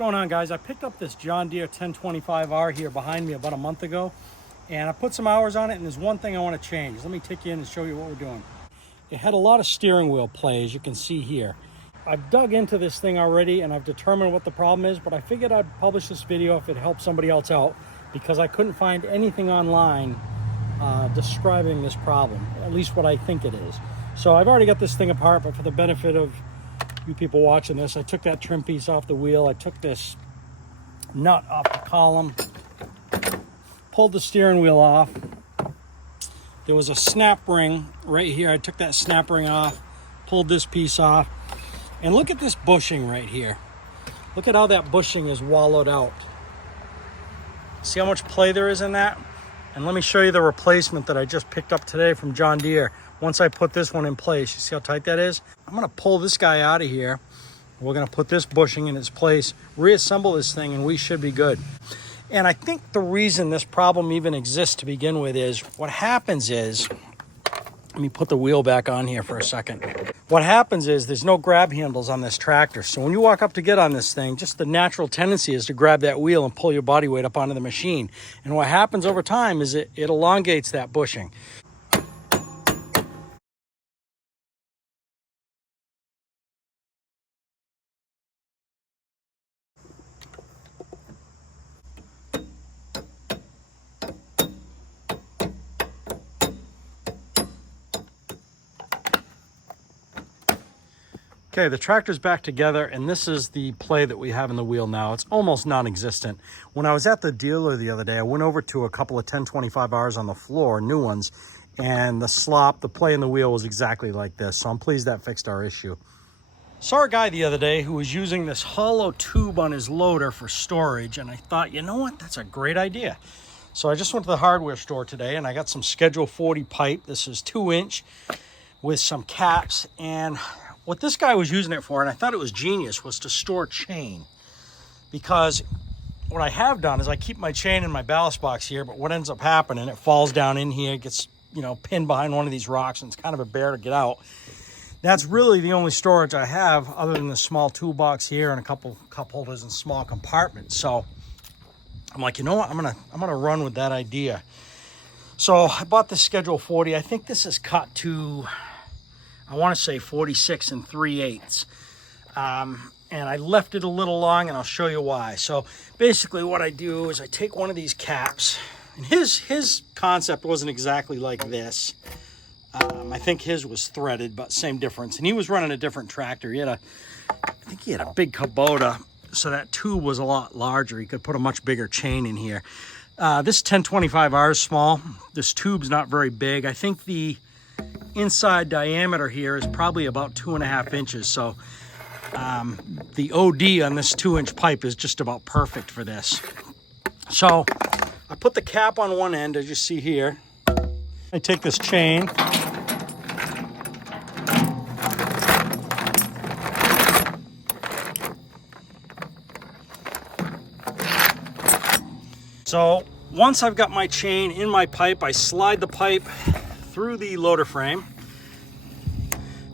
going on, guys? I picked up this John Deere 1025R here behind me about a month ago, and I put some hours on it, and there's one thing I want to change. Let me take you in and show you what we're doing. It had a lot of steering wheel play, as you can see here. I've dug into this thing already, and I've determined what the problem is, but I figured I'd publish this video if it helps somebody else out, because I couldn't find anything online describing this problem, at least what I think it is. So I've already got this thing apart, but for the benefit of you people watching this, I took that trim piece off the wheel. I took this nut off the column, pulled the steering wheel off. There was a snap ring right here. I took that snap ring off, pulled this piece off, and look at this bushing right here. Look at how that bushing is wallowed out. See how much play there is in that? And let me show you the replacement that I just picked up today from John Deere. Once I put this one in place, you see how tight that is? I'm gonna pull this guy out of here. We're gonna put this bushing in its place, reassemble this thing, and we should be good. And I think the reason this problem even exists to begin with is, what happens is, let me put the wheel back on here for a second. What happens is there's no grab handles on this tractor. So when you walk up to get on this thing, just the natural tendency is to grab that wheel and pull your body weight up onto the machine. And what happens over time is it elongates that bushing. Okay, the tractor's back together, and this is the play that we have in the wheel now. It's almost non-existent. When I was at the dealer the other day, I went over to a couple of 1025Rs on the floor, new ones, and the slop, the play in the wheel was exactly like this. So I'm pleased that fixed our issue. Saw a guy the other day who was using this hollow tube on his loader for storage, and I thought, you know what, that's a great idea. So I just went to the hardware store today, and I got some Schedule 40 pipe. This is 2-inch with some caps, and what this guy was using it for, and I thought it was genius, was to store chain. Because what I have done is I keep my chain in my ballast box here, but what ends up happening, it falls down in here, it gets, pinned behind one of these rocks, and it's kind of a bear to get out. That's really the only storage I have, other than the small toolbox here and a couple cup holders and small compartments. So I'm like, you know what, I'm gonna run with that idea. So I bought this Schedule 40. I think this is cut to, I want to say 46 3/8. And I left it a little long, and I'll show you why. So basically what I do is I take one of these caps, and his concept wasn't exactly like this. I think his was threaded, but same difference. And he was running a different tractor. I think he had a big Kubota, so that tube was a lot larger. He could put a much bigger chain in here. This 1025R is small. This tube's not very big. I think the inside diameter here is probably about 2.5 inches. So the OD on this 2-inch pipe is just about perfect for this. So I put the cap on one end, as you see here. I take this chain, so once I've got my chain in my pipe, I slide the pipe through the loader frame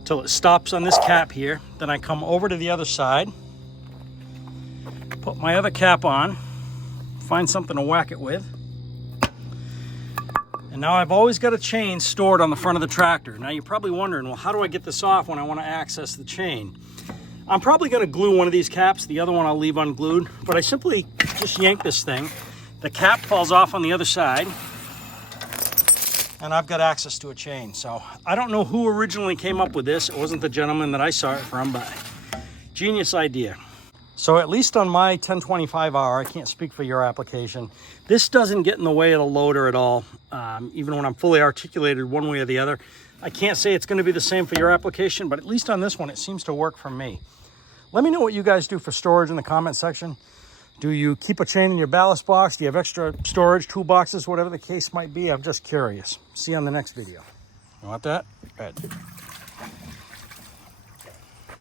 till it stops on this cap here. Then I come over to the other side, put my other cap on, find something to whack it with, and now I've always got a chain stored on the front of the tractor. Now you're probably wondering, well, how do I get this off when I want to access the chain? I'm probably going to glue one of these caps. The other one I'll leave unglued, but I simply just yank this thing. The cap falls off on the other side, and I've got access to a chain. So I don't know who originally came up with this. It wasn't the gentleman that I saw it from, but genius idea. So at least on my 1025R, I can't speak for your application, this doesn't get in the way of the loader at all. Even when I'm fully articulated one way or the other. I can't say it's going to be the same for your application, but at least on this one, it seems to work for me. Let me know what you guys do for storage in the comment section. Do you keep a chain in your ballast box? Do you have extra storage, toolboxes, whatever the case might be? I'm just curious. See you on the next video. You want that? Good.